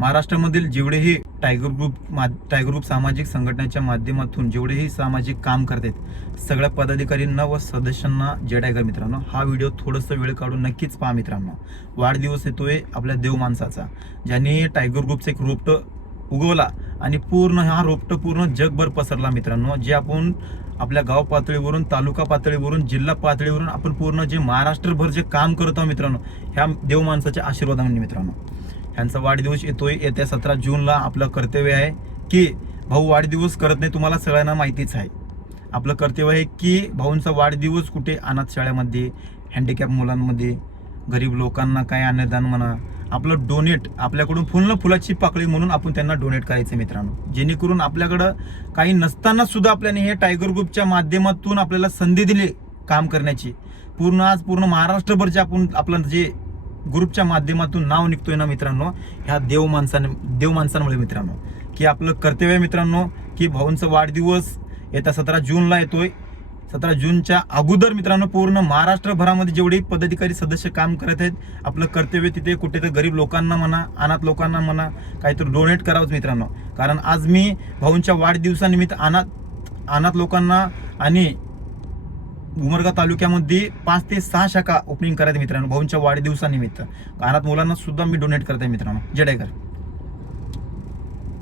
महाराष्ट्रामधील जेवढेही tiger group मा टायगर ग्रुप सामाजिक संघटनेच्या माध्यमातून जेवढेही सामाजिक काम करतात सगळ्या पदाधिकारींना व सदस्यांना जय टायगर मित्रांनो हा व्हिडिओ थोडंसं वेळ काढून नक्कीच पहा मित्रांनो. वाढदिवस येतोय आपल्या देव माणसाचा ज्यांनी टायगर ग्रुपचं एक रोपटं उगवला आणि पूर्ण हा रोपटं पूर्ण जगभर पसरला मित्रांनो जे आपण आपल्या गाव पातळीवरून तालुका पातळीवरून जिल्हा पातळीवरून आपण पूर्ण जे महाराष्ट्रभर जे काम करत आहोत मित्रांनो ह्या देव माणसाच्या आशीर्वादाने मित्रांनो. ह्यांचा वाढदिवस येतोय. येत्या सतरा जूनला आपलं कर्तव्य आहे की भाऊ वाढदिवस करत नाही तुम्हाला सगळ्यांना माहितीच आहे. आपलं कर्तव्य आहे की भाऊंचा वाढदिवस कुठे? अनाथ शाळेमध्ये हँडिकॅप मुलांमध्ये गरीब लोकांना काय अन्नदान म्हणा. आपलं डोनेट आपल्याकडून फुलं फुलाची पाकळी म्हणून आपण त्यांना डोनेट करायचं मित्रांनो. जेणेकरून आपल्याकडं काही नसताना सुद्धा आपल्याने हे टायगर ग्रुपच्या माध्यमातून आपल्याला संधी दिली काम करण्याची. पूर्ण आज पूर्ण महाराष्ट्रभरचे आपण आपलं जे ग्रुपच्या माध्यमातून नाव निघतोय ना मित्रांनो? ह्या देव माणसाने देव माणसांमुळे मित्रांनो. की आपलं कर्तव्य मित्रांनो की भाऊंचा वाढदिवस येत्या सतरा जूनला येतोय. सतरा जूनच्या अगोदर मित्रांनो पूर्ण महाराष्ट्रभरामध्ये जेवढे पदाधिकारी सदस्य काम करत आहेत आपलं कर्तव्य तिथे कुठे तर गरीब लोकांना म्हणा अनाथ लोकांना म्हणा काहीतरी डोनेट करावंच मित्रांनो. कारण आज मी भाऊंच्या वाढदिवसानिमित्त अनाथ अनाथ लोकांना आणि उमरगा तालुक्यामध्ये पाच ते सहा शाखा ओपनिंग करायचं मित्रांनो. भाऊंच्या वाढदिवसानिमित्त. अनाथ मुलांना सुद्धा मी डोनेट करत आहे मित्रांनो. जडेकर